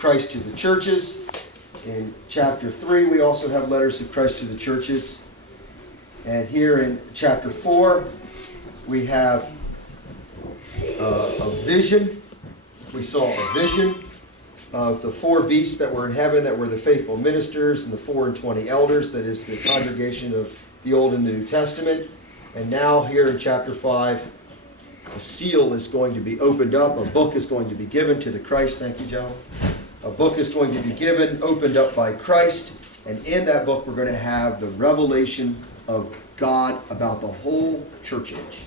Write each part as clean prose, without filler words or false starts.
Christ to the churches. In chapter 3, we also have letters of Christ to the churches. And here in chapter 4, we have a vision. We saw a vision of the 4 beasts that were in heaven, that were the faithful ministers, and the 4 and 20 elders, that is the congregation of the Old and the New Testament. And now here in chapter 5, a seal is going to be opened up. A book is going to be given to the Christ. Thank you, John. A book is going to be given, opened up by Christ. And in that book, we're going to have the revelation of God about the whole church age.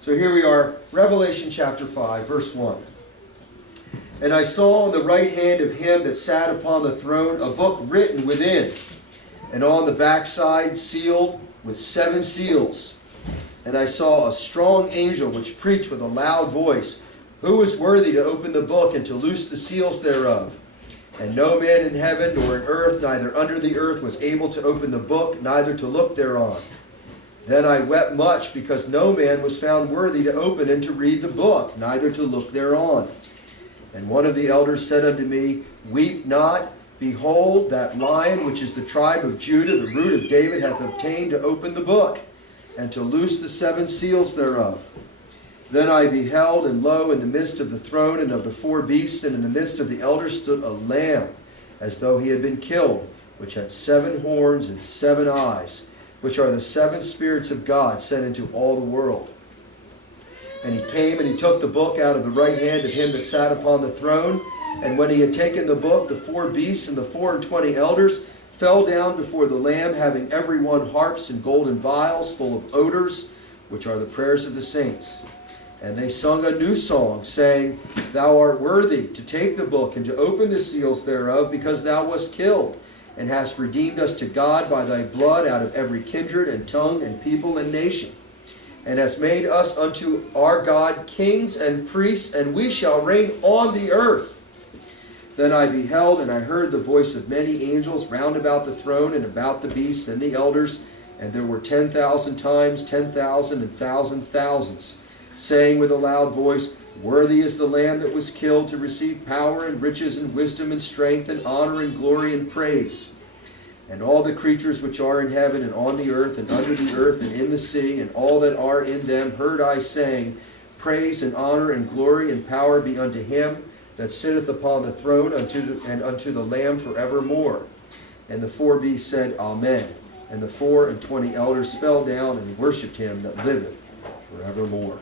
So here we are, Revelation chapter 5, verse 1. And I saw on the right hand of him that sat upon the throne a book written within, and on the backside sealed with 7 seals. And I saw a strong angel which preached with a loud voice, Who is worthy to open the book and to loose the seals thereof? And no man in heaven nor in earth, neither under the earth, was able to open the book, neither to look thereon. Then I wept much, because no man was found worthy to open and to read the book, neither to look thereon. And one of the elders said unto me, Weep not. Behold, that Lion, which is the tribe of Judah, the root of David, hath obtained to open the book, and to loose the 7 seals thereof. Then I beheld, and lo, in the midst of the throne and of the 4 beasts, and in the midst of the elders, stood a Lamb, as though he had been killed, which had 7 horns and 7 eyes, which are the 7 spirits of God sent into all the world. And he came and he took the book out of the right hand of him that sat upon the throne. And when he had taken the book, the 4 beasts and the 4 and 20 elders fell down before the Lamb, having every one harps and golden vials full of odors, which are the prayers of the saints. And they sung a new song, saying, Thou art worthy to take the book and to open the seals thereof, because thou wast killed, and hast redeemed us to God by thy blood out of every kindred and tongue and people and nation, and hast made us unto our God kings and priests, and we shall reign on the earth. Then I beheld, and I heard the voice of many angels round about the throne and about the beasts and the elders, and there were 10,000 times 10,000 and thousand thousands, saying with a loud voice, Worthy is the Lamb that was killed to receive power and riches and wisdom and strength and honor and glory and praise. And all the creatures which are in heaven and on the earth and under the earth and in the sea and all that are in them heard I saying, Praise and honor and glory and power be unto him that sitteth upon the throne and unto the Lamb forevermore. And the 4 beasts said, Amen. And the 4 and 20 elders fell down and worshipped him that liveth forevermore.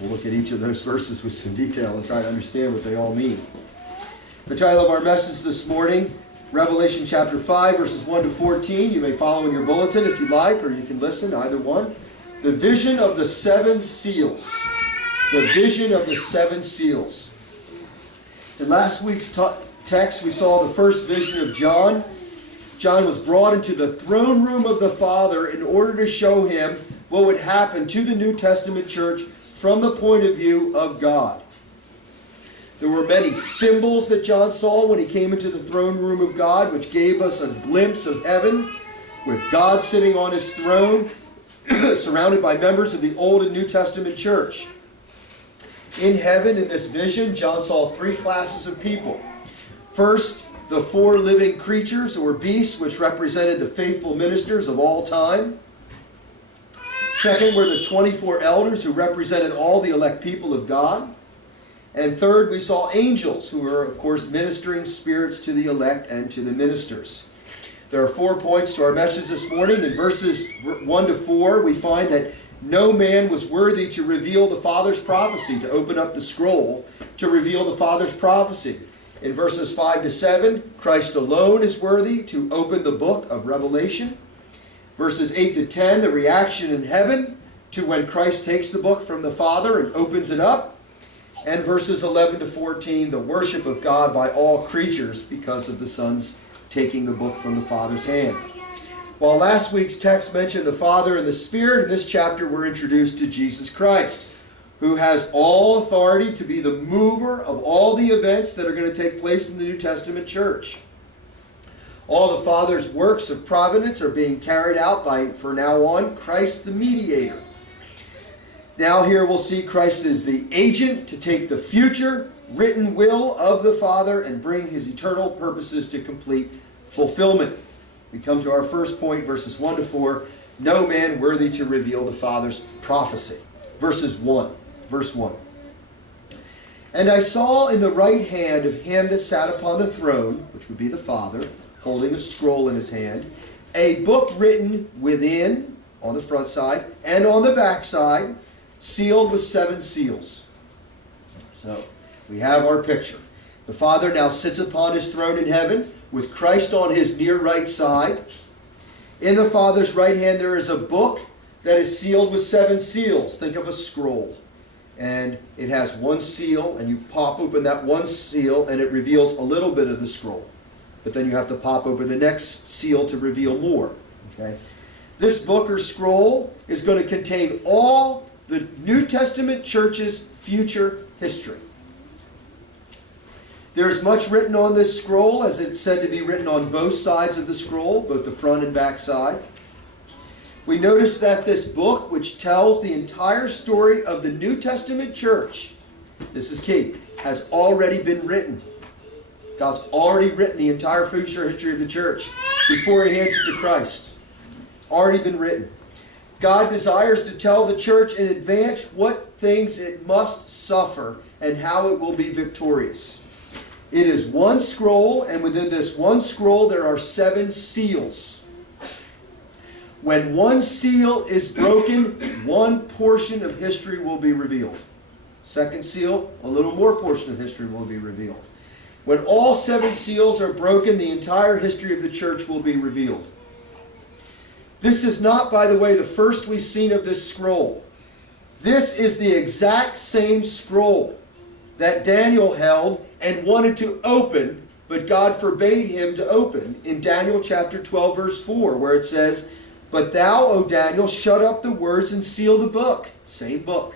We'll look at each of those verses with some detail and try to understand what they all mean. The title of our message this morning, Revelation chapter 5, verses 1 to 14. You may follow in your bulletin if you like, or you can listen, either one. The vision of the 7 seals. The vision of the 7 seals. In last week's text, we saw the first vision of John. John was brought into the throne room of the Father in order to show him what would happen to the New Testament church from the point of view of God. There were many symbols that John saw when he came into the throne room of God, which gave us a glimpse of heaven, with God sitting on his throne, surrounded by members of the Old and New Testament church. In heaven, in this vision, John saw 3 classes of people. First, the 4 living creatures or beasts, which represented the faithful ministers of all time. Second were the 24 elders, who represented all the elect people of God. And third, we saw angels, who are, of course, ministering spirits to the elect and to the ministers. There are 4 points to our message this morning. In verses 1 to 4, we find that no man was worthy to reveal the Father's prophecy, to open up the scroll, to reveal the Father's prophecy. In verses 5 to 7, Christ alone is worthy to open the book of Revelation. Verses 8 to 10, the reaction in heaven to when Christ takes the book from the Father and opens it up. And verses 11 to 14, the worship of God by all creatures because of the Son's taking the book from the Father's hand. While last week's text mentioned the Father and the Spirit, in this chapter we're introduced to Jesus Christ, who has all authority to be the mover of all the events that are going to take place in the New Testament church. All the Father's works of providence are being carried out by, for now on, Christ the mediator. Now here we'll see Christ as the agent to take the future, written will of the Father and bring his eternal purposes to complete fulfillment. We come to our first point, verses 1 to 4. No man worthy to reveal the Father's prophecy. Verse 1. And I saw in the right hand of him that sat upon the throne, which would be the Father, holding a scroll in his hand, a book written within, on the front side, and on the back side, sealed with 7 seals. So, we have our picture. The Father now sits upon his throne in heaven, with Christ on his near right side. In the Father's right hand there is a book that is sealed with 7 seals. Think of a scroll. And it has one seal, and you pop open that one seal, and it reveals a little bit of the scroll. But then you have to pop open the next seal to reveal more. Okay? This book or scroll is going to contain all the New Testament church's future history. There is much written on this scroll, as it's said to be written on both sides of the scroll, both the front and back side. We notice that this book, which tells the entire story of the New Testament church, this is key, has already been written. God's already written the entire future history of the church before he hands it to Christ. It's already been written. God desires to tell the church in advance what things it must suffer and how it will be victorious. It is one scroll, and within this one scroll there are 7 seals. When one seal is broken, one portion of history will be revealed. Second seal, a little more portion of history will be revealed. When all 7 seals are broken, the entire history of the church will be revealed. This is not, by the way, the first we've seen of this scroll. This is the exact same scroll that Daniel held and wanted to open, but God forbade him to open in Daniel chapter 12, verse 4, where it says, "But thou, O Daniel, shut up the words and seal the book." Same book.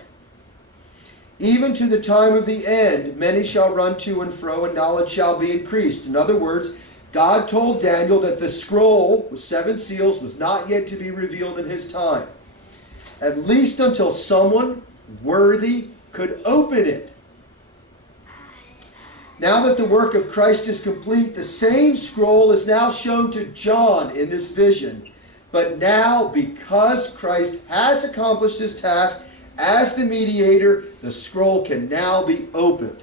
"Even to the time of the end, many shall run to and fro, and knowledge shall be increased." In other words, God told Daniel that the scroll with 7 seals was not yet to be revealed in his time, at least until someone worthy could open it. Now that the work of Christ is complete, the same scroll is now shown to John in this vision. But now, because Christ has accomplished his task as the mediator, the scroll can now be opened.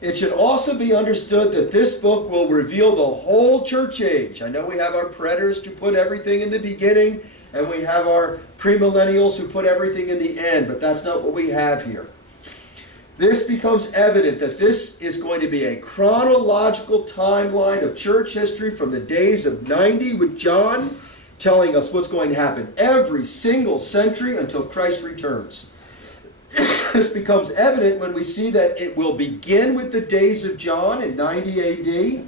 It should also be understood that this book will reveal the whole church age. I know we have our preterists who put everything in the beginning, and we have our premillennials who put everything in the end, but that's not what we have here. This becomes evident that this is going to be a chronological timeline of church history from the days of 90 with John, telling us what's going to happen every single century until Christ returns. This becomes evident when we see that it will begin with the days of John in 90 AD,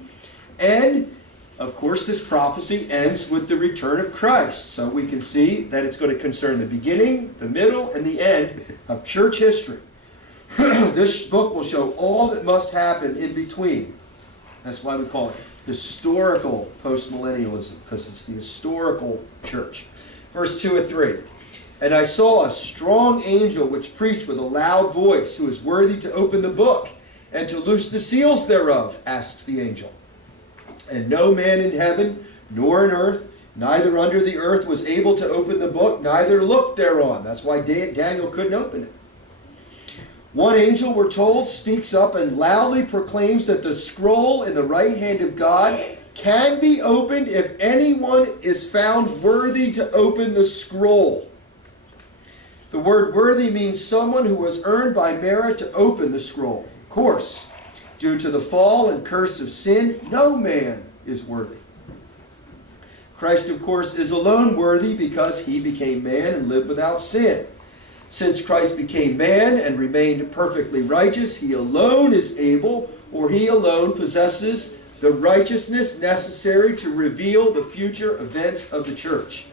and of course this prophecy ends with the return of Christ. So we can see that it's going to concern the beginning, the middle, and the end of church history. This book will show all that must happen in between. That's why we call it historical postmillennialism, because it's the historical church. Verse 2 and 3. "And I saw a strong angel which preached with a loud voice, who is worthy to open the book and to loose the seals thereof," asks the angel. "And no man in heaven, nor in earth, neither under the earth, was able to open the book, neither look thereon." That's why Daniel couldn't open it. One angel, we're told, speaks up and loudly proclaims that the scroll in the right hand of God can be opened if anyone is found worthy to open the scroll. The word worthy means someone who was earned by merit to open the scroll. Of course, due to the fall and curse of sin, no man is worthy. Christ, of course, is alone worthy because he became man and lived without sin. Since Christ became man and remained perfectly righteous, he alone is able, or he alone possesses, the righteousness necessary to reveal the future events of the church.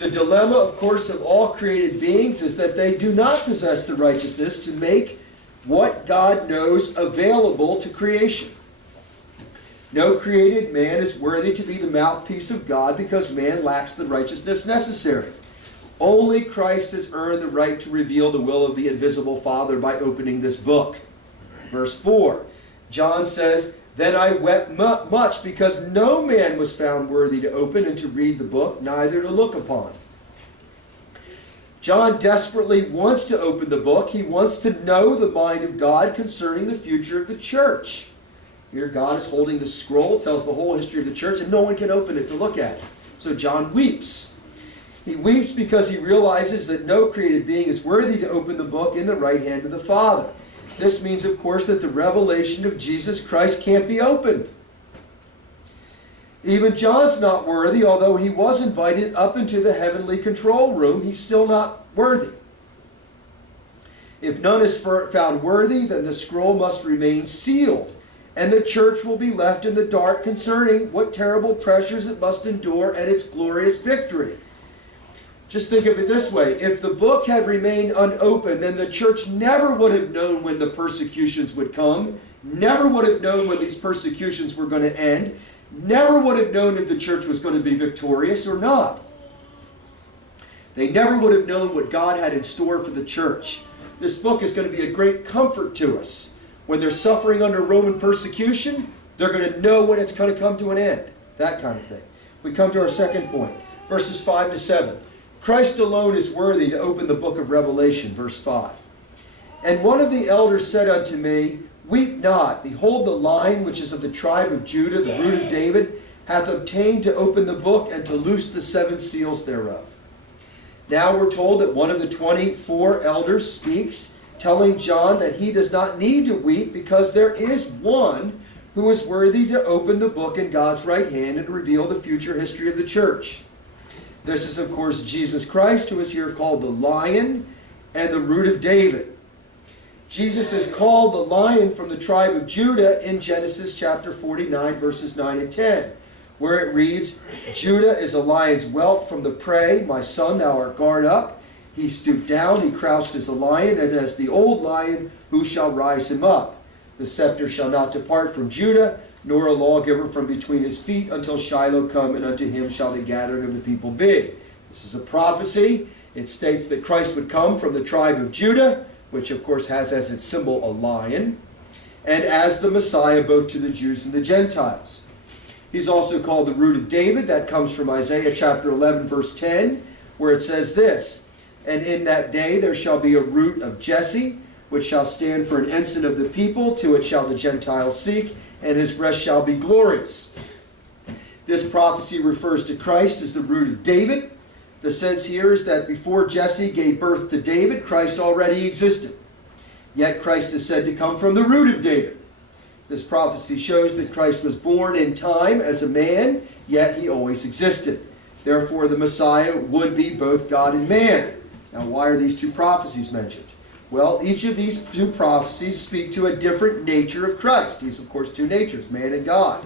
The dilemma, of course, of all created beings is that they do not possess the righteousness to make what God knows available to creation. No created man is worthy to be the mouthpiece of God because man lacks the righteousness necessary. Only Christ has earned the right to reveal the will of the invisible Father by opening this book. Verse 4, John says, "Then I wept much because no man was found worthy to open and to read the book, neither to look upon." John desperately wants to open the book. He wants to know the mind of God concerning the future of the church. Here God is holding the scroll, tells the whole history of the church, and no one can open it to look at. So John weeps. He weeps because he realizes that no created being is worthy to open the book in the right hand of the Father. This means, of course, that the revelation of Jesus Christ can't be opened. Even John's not worthy, although he was invited up into the heavenly control room. He's still not worthy. If none is found worthy, then the scroll must remain sealed, and the church will be left in the dark concerning what terrible pressures it must endure and its glorious victory. Just think of it this way. If the book had remained unopened, then the church never would have known when the persecutions would come, never would have known when these persecutions were going to end, never would have known if the church was going to be victorious or not. They never would have known what God had in store for the church. This book is going to be a great comfort to us. When they're suffering under Roman persecution, they're going to know when it's going to come to an end. That kind of thing. We come to our second point, verses 5 to 7. Christ alone is worthy to open the book of Revelation, verse 5. "And one of the elders said unto me, Weep not, behold, the Lion which is of the tribe of Judah, the root of David, hath obtained to open the book and to loose the 7 seals thereof." Now we're told that one of the 24 elders speaks, telling John that he does not need to weep because there is one who is worthy to open the book in God's right hand and reveal the future history of the church. This is, of course, Jesus Christ, who is here called the Lion and the root of David. Jesus is called the Lion from the tribe of Judah in Genesis chapter 49, verses 9 and 10, where it reads, "Judah is a lion's whelp from the prey. My son, thou art guard up. He stooped down, he crouched as a lion, and as the old lion, who shall rise him up? The scepter shall not depart from Judah, nor a lawgiver from between his feet, until Shiloh come, and unto him shall the gathering of the people be." This is a prophecy. It states that Christ would come from the tribe of Judah, which of course has as its symbol a lion, and as the Messiah both to the Jews and the Gentiles. He's also called the root of David. That comes from Isaiah chapter 11, verse 10, where it says this, "And in that day there shall be a root of Jesse, which shall stand for an ensign of the people. To it shall the Gentiles seek, and his breast shall be glorious." This prophecy refers to Christ as the root of David. The sense here is that before Jesse gave birth to David, Christ already existed. Yet Christ is said to come from the root of David. This prophecy shows that Christ was born in time as a man, yet he always existed. Therefore, the Messiah would be both God and man. Now, why are these two prophecies mentioned? Well, each of these two prophecies speak to a different nature of Christ. He's, of course, two natures, man and God.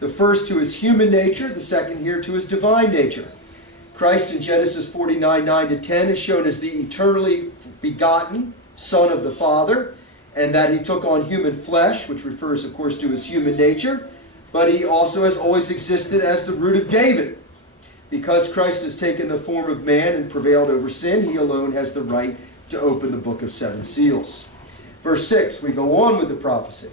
The first to his human nature, the second here to his divine nature. Christ in Genesis 49, 9 to 10 is shown as the eternally begotten Son of the Father, and that he took on human flesh, which refers, of course, to his human nature, but he also has always existed as the root of David. Because Christ has taken the form of man and prevailed over sin, he alone has the right to open the book of 7 seals. Verse 6, we go on with the prophecy.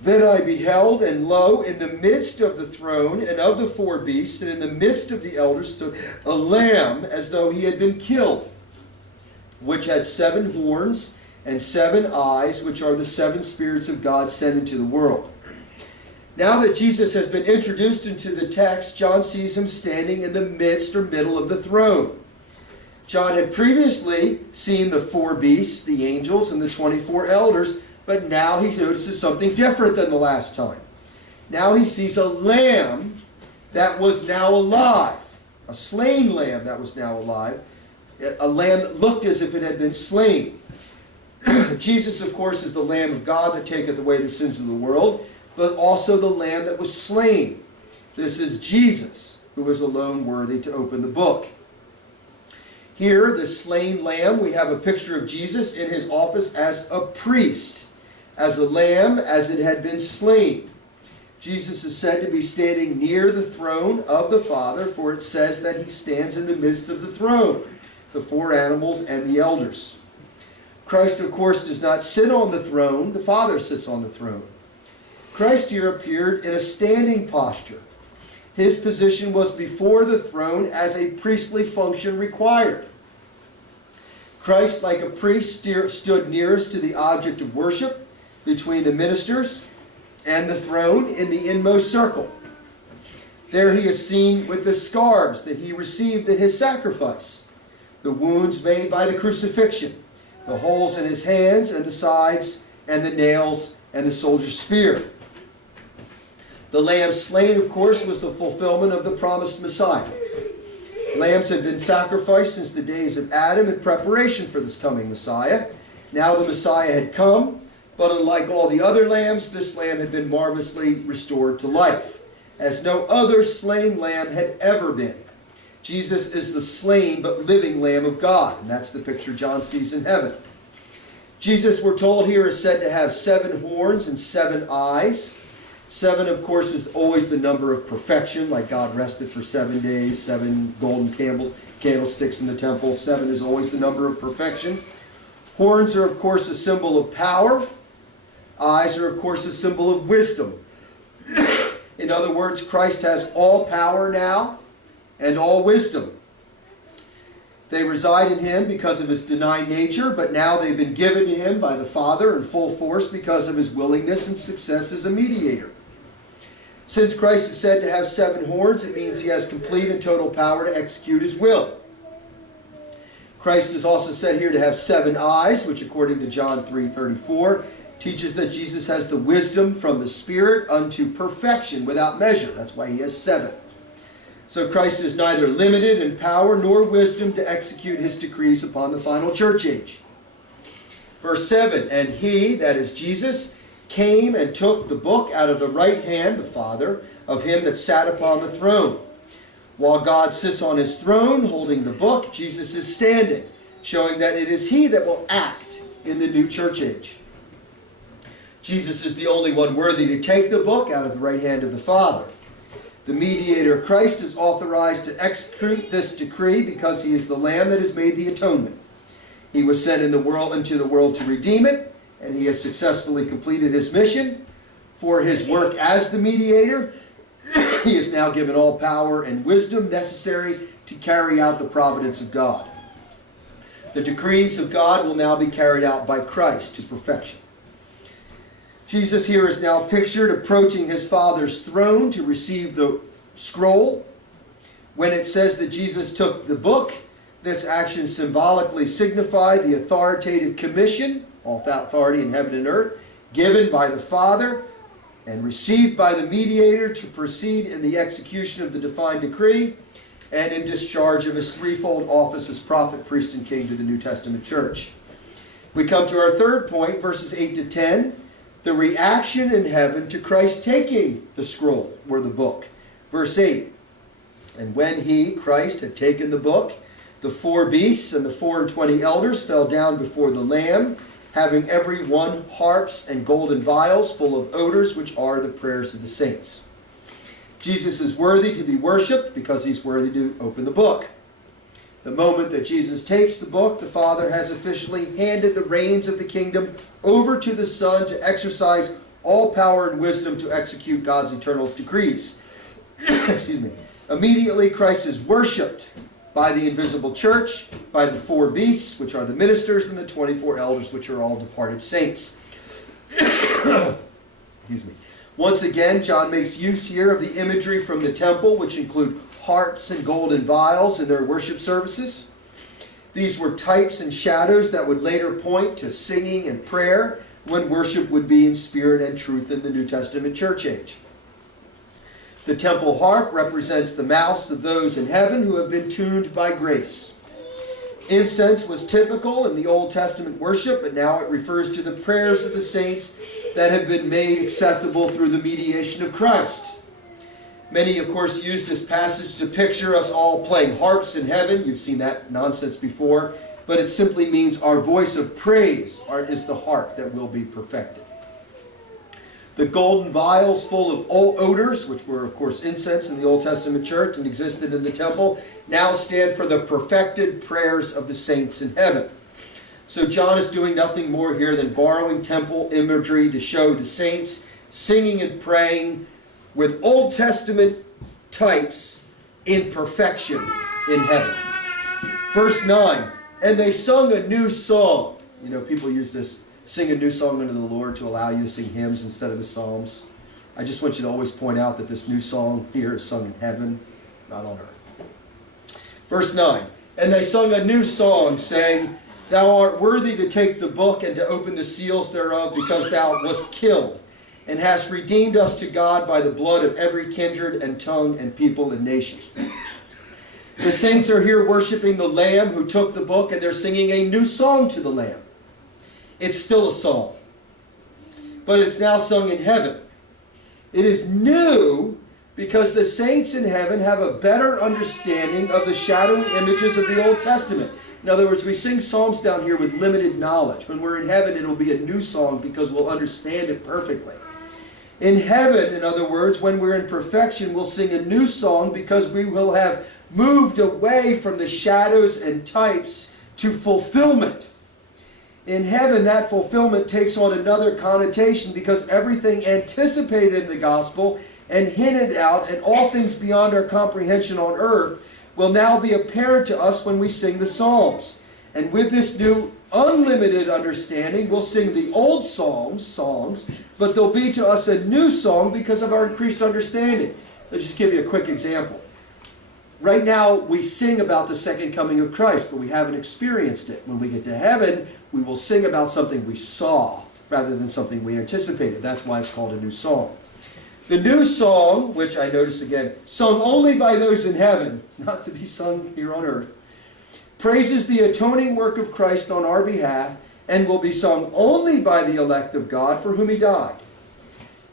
"Then I beheld, and lo, in the midst of the throne and of the 4 beasts, and in the midst of the elders stood a lamb as though he had been killed, which had 7 horns and 7 eyes, which are the 7 spirits of God sent into the world." Now that Jesus has been introduced into the text, John sees him standing in the midst or middle of the throne. John had previously seen the 4 beasts, the angels, and the 24 elders, but now he notices something different than the last time. Now he sees a lamb that was now alive, a slain lamb that was now alive, a lamb that looked as if it had been slain. Jesus, of course, is the Lamb of God that taketh away the sins of the world, but also the Lamb that was slain. This is Jesus, who is alone worthy to open the book. Here, the slain lamb, we have a picture of Jesus in his office as a priest, as a lamb as it had been slain. Jesus is said to be standing near the throne of the Father, for it says that he stands in the midst of the throne, the four animals and the elders. Christ, of course, does not sit on the throne. The Father sits on the throne. Christ here appeared in a standing posture. His position was before the throne as a priestly function required. Christ, like a priest, stood nearest to the object of worship between the ministers and the throne in the inmost circle. There he is seen with the scars that he received in his sacrifice, the wounds made by the crucifixion, the holes in his hands and the sides, and the nails and the soldier's spear. The lamb slain, of course, was the fulfillment of the promised Messiah. Lambs had been sacrificed since the days of Adam in preparation for this coming Messiah. Now the Messiah had come, but unlike all the other lambs, this lamb had been marvelously restored to life, as no other slain lamb had ever been. Jesus is the slain but living Lamb of God, and that's the picture John sees in heaven. Jesus, we're told here, is said to have 7 horns and 7 eyes. 7, of course, is always the number of perfection, like God rested for 7 days, 7 golden candlesticks in the temple. 7 is always the number of perfection. Horns are, of course, a symbol of power. Eyes are, of course, a symbol of wisdom. In other words, Christ has all power now and all wisdom. They reside in him because of his divine nature, but now they've been given to him by the Father in full force because of his willingness and success as a mediator. Since Christ is said to have 7 horns, it means he has complete and total power to execute his will. Christ is also said here to have 7 eyes, which according to John 3:34 teaches that Jesus has the wisdom from the Spirit unto perfection without measure. That's why he has 7. So Christ is neither limited in power nor wisdom to execute his decrees upon the final church age. Verse 7, and he, that is Jesus, came and took the book out of the right hand, the Father, of him that sat upon the throne. While God sits on his throne holding the book, Jesus is standing, showing that it is he that will act in the new church age. Jesus is the only one worthy to take the book out of the right hand of the Father. The mediator Christ is authorized to execute this decree because he is the Lamb that has made the atonement. He was sent into the world to redeem it, and he has successfully completed his mission. For his work as the mediator, he is now given all power and wisdom necessary to carry out the providence of God. The decrees of God will now be carried out by Christ to perfection. Jesus here is now pictured approaching his Father's throne to receive the scroll. When it says that Jesus took the book, this action symbolically signified the authoritative commission, all authority in heaven and earth, given by the Father and received by the mediator to proceed in the execution of the divine decree and in discharge of his threefold office as prophet, priest, and king to the New Testament church. We come to our third point, verses 8 to 10. The reaction in heaven to Christ taking the scroll, or the book. Verse 8, and when he, Christ, had taken the book, the 4 beasts and the 24 elders fell down before the Lamb, having every one harps and golden vials full of odors, which are the prayers of the saints. Jesus is worthy to be worshipped because he's worthy to open the book. The moment that Jesus takes the book, the Father has officially handed the reins of the kingdom over to the Son to exercise all power and wisdom to execute God's eternal decrees. Excuse me. Immediately, Christ is worshipped by the invisible church, by the 4 beasts, which are the ministers, and the 24 elders, which are all departed saints. Excuse me. Once again, John makes use here of the imagery from the temple, which include harps and golden vials in their worship services. These were types and shadows that would later point to singing and prayer when worship would be in spirit and truth in the New Testament church age. The temple harp represents the mouths of those in heaven who have been tuned by grace. Incense was typical in the Old Testament worship, but now it refers to the prayers of the saints that have been made acceptable through the mediation of Christ. Many, of course, use this passage to picture us all playing harps in heaven. You've seen that nonsense before. But it simply means our voice of praise is the harp that will be perfected. The golden vials full of odors, which were of course incense in the Old Testament church and existed in the temple, now stand for the perfected prayers of the saints in heaven. So John is doing nothing more here than borrowing temple imagery to show the saints singing and praying with Old Testament types in perfection in heaven. Verse 9, and they sung a new song. You know, people use this, sing a new song unto the Lord, to allow you to sing hymns instead of the Psalms. I just want you to always point out that this new song here is sung in heaven, not on earth. Verse 9, and they sung a new song, saying, Thou art worthy to take the book and to open the seals thereof, because thou wast killed, and hast redeemed us to God by the blood of every kindred and tongue and people and nation. The saints are here worshiping the Lamb who took the book, and they're singing a new song to the Lamb. It's still a song, but it's now sung in heaven. It is new because the saints in heaven have a better understanding of the shadowy images of the Old Testament. In other words, we sing psalms down here with limited knowledge. When we're in heaven, it'll be a new song because we'll understand it perfectly. In heaven, in other words, when we're in perfection, we'll sing a new song because we will have moved away from the shadows and types to fulfillment. In heaven, that fulfillment takes on another connotation because everything anticipated in the gospel and hinted out, and all things beyond our comprehension on earth, will now be apparent to us when we sing the Psalms. And with this new unlimited understanding, we'll sing the old songs, but there'll be to us a new song because of our increased understanding. I'll just give you a quick example. Right now, we sing about the second coming of Christ, but we haven't experienced it. When we get to heaven, we will sing about something we saw rather than something we anticipated. That's why it's called a new song. The new song, which I notice again, sung only by those in heaven, it's not to be sung here on earth, praises the atoning work of Christ on our behalf and will be sung only by the elect of God for whom he died.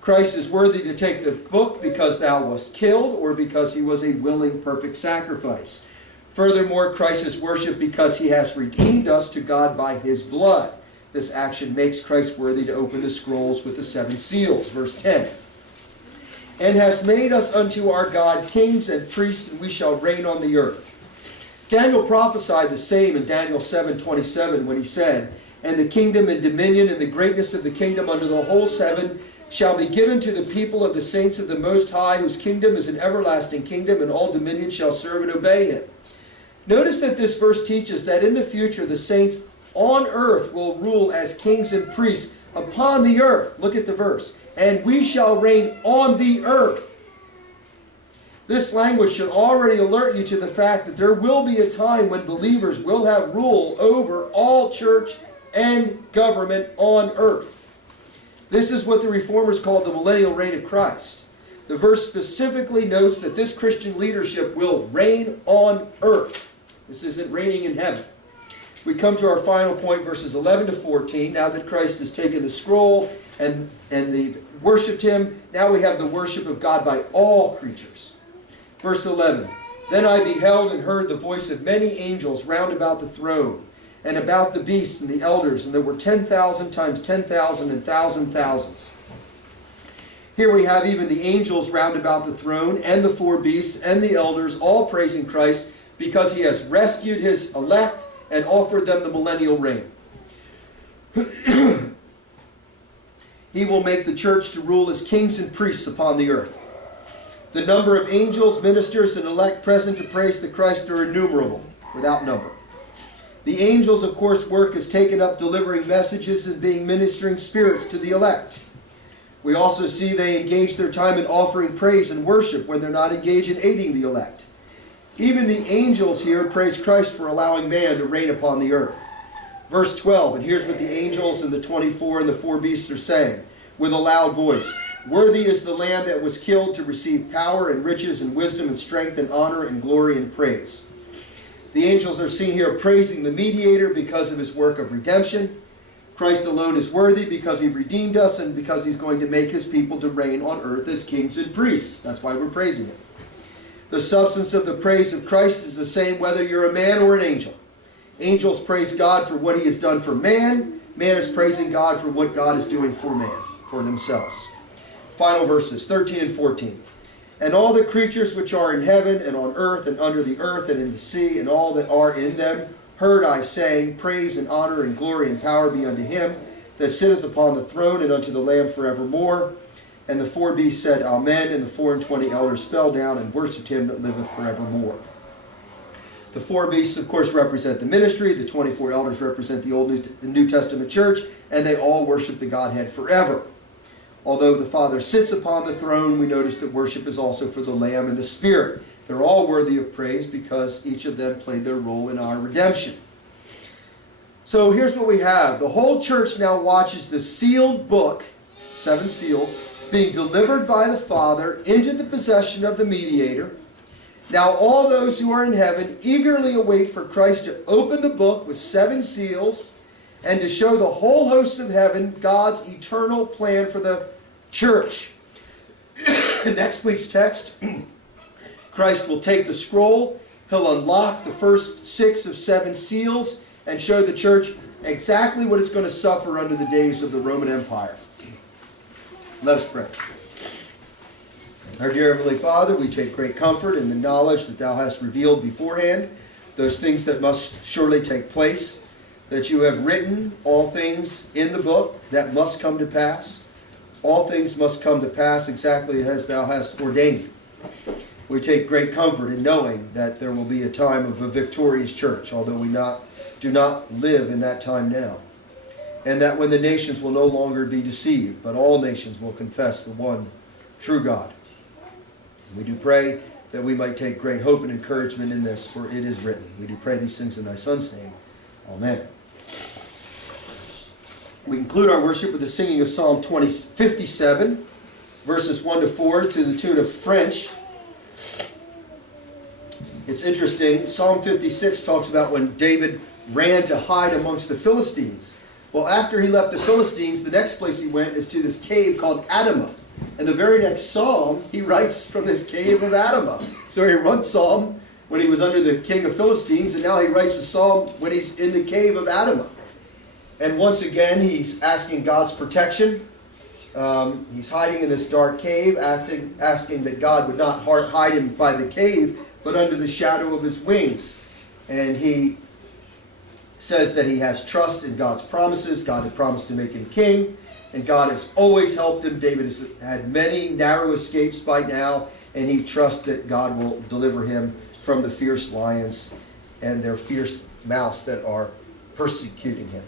Christ is worthy to take the book because thou wast killed, or because he was a willing, perfect sacrifice. Furthermore, Christ is worshipped because he has redeemed us to God by his blood. This action makes Christ worthy to open the scrolls with the 7 seals. Verse 10. And has made us unto our God kings and priests, and we shall reign on the earth. Daniel prophesied the same in Daniel 7:27 when he said, And the kingdom and dominion and the greatness of the kingdom under the whole heaven shall be given to the people of the saints of the Most High, whose kingdom is an everlasting kingdom, and all dominion shall serve and obey him. Notice that this verse teaches that in the future the saints on earth will rule as kings and priests upon the earth. Look at the verse. And we shall reign on the earth. This language should already alert you to the fact that there will be a time when believers will have rule over all church and government on earth. This is what the Reformers called the millennial reign of Christ. The verse specifically notes that this Christian leadership will reign on earth. This isn't reigning in heaven. We come to our final point, verses 11 to 14. Now that Christ has taken the scroll and they worshipped him, now we have the worship of God by all creatures. Verse 11. Then I beheld and heard the voice of many angels round about the throne, and about the beasts and the elders, and there were 10,000 times 10,000 and thousand thousands. Here we have even the angels round about the throne, and the 4 beasts, and the elders, all praising Christ, because he has rescued his elect and offered them the millennial reign. He will make the church to rule as kings and priests upon the earth. The number of angels, ministers, and elect present to praise the Christ are innumerable, without number. The angels, of course, work is taken up delivering messages and being ministering spirits to the elect. We also see they engage their time in offering praise and worship when they're not engaged in aiding the elect. Even the angels here praise Christ for allowing man to reign upon the earth. Verse 12, and here's what the angels and the 24 and the 4 beasts are saying with a loud voice. Worthy is the Lamb that was killed to receive power and riches and wisdom and strength and honor and glory and praise. The angels are seen here praising the mediator because of his work of redemption. Christ alone is worthy because he redeemed us and because he's going to make his people to reign on earth as kings and priests. That's why we're praising him. The substance of the praise of Christ is the same whether you're a man or an angel. Angels praise God for what he has done for man. Man is praising God for what God is doing for man, for themselves. final verses, 13 and 14. And all the creatures which are in heaven and on earth and under the earth and in the sea and all that are in them, heard I saying, Praise and honor and glory and power be unto him that sitteth upon the throne and unto the Lamb forevermore. And the four beasts said, Amen. And the 24 elders fell down and worshipped him that liveth forevermore. The four beasts, of course, represent the ministry. The 24 elders represent the Old and New Testament church. And they all worship the Godhead forever. Although the Father sits upon the throne, we notice that worship is also for the Lamb and the Spirit. They're all worthy of praise because each of them played their role in our redemption. So here's what we have. The whole church now watches the sealed book, 7 seals, being delivered by the Father into the possession of the mediator. Now all those who are in heaven eagerly await for Christ to open the book with 7 seals and to show the whole host of heaven God's eternal plan for the church. In next week's text, Christ will take the scroll, he'll unlock the first 6 of 7 seals, and show the church exactly what it's going to suffer under the days of the Roman Empire. Let us pray. Our dear Heavenly Father, we take great comfort in the knowledge that Thou hast revealed beforehand those things that must surely take place, that You have written all things in the book that must come to pass. All things must come to pass exactly as Thou hast ordained. We take great comfort in knowing that there will be a time of a victorious church, although we do not live in that time now. And that when the nations will no longer be deceived, but all nations will confess the one true God. And we do pray that we might take great hope and encouragement in this, for it is written. We do pray these things in Thy Son's name. Amen. We conclude our worship with the singing of Psalm 57, verses 1 to 4, to the tune of French. It's interesting. Psalm 56 talks about when David ran to hide amongst the Philistines. Well, after he left the Philistines, the next place he went is to this cave called Adamah. And the very next psalm, he writes from this cave of Adamah. So he wrote psalm when he was under the king of Philistines, and now he writes a psalm when he's in the cave of Adamah. And once again, he's asking God's protection. He's hiding in this dark cave, asking that God would not hide him by the cave, but under the shadow of his wings. And he says that he has trust in God's promises. God had promised to make him king, and God has always helped him. David has had many narrow escapes by now, and he trusts that God will deliver him from the fierce lions and their fierce mouths that are persecuting him.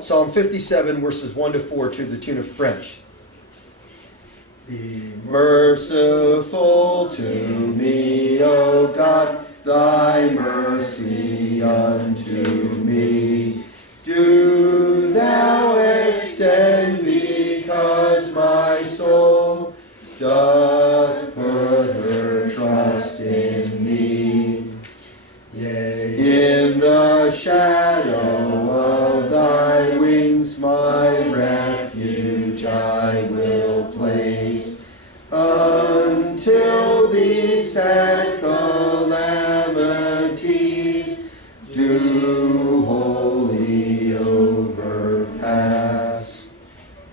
Psalm 57, verses 1 to 4, to the tune of French. Be merciful to me, O God, Thy mercy unto me. Do Thou extend, because my soul doth put her trust in Thee. Yea, in the shadow of Thy wings my refuge I will place, until these sad calamities do wholly overpass.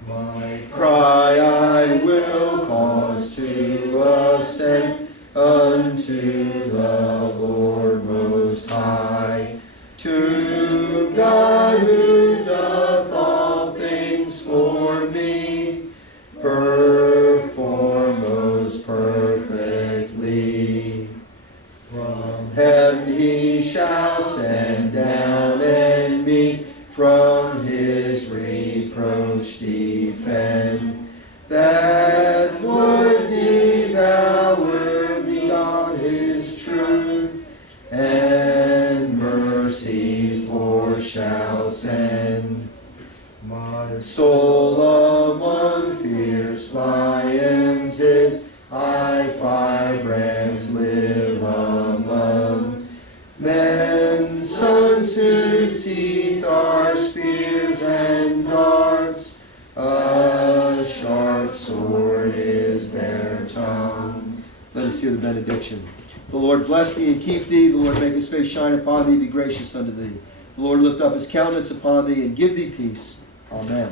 My cry I will cause to ascend unto the Lord Most High, to God who doth all things for me, perform most perfectly. From heaven He shall send down, and me from His reproach defend, that would devour me on His truth, and mercy for shall send. My soul among fierce lions is, high firebrands live among. Men's sons whose teeth are spears and darts, a sharp sword is their tongue. Let us hear the benediction. The Lord bless thee and keep thee. The Lord make His face shine upon thee, be gracious unto thee. The Lord lift up His countenance upon thee and give thee peace. Amen.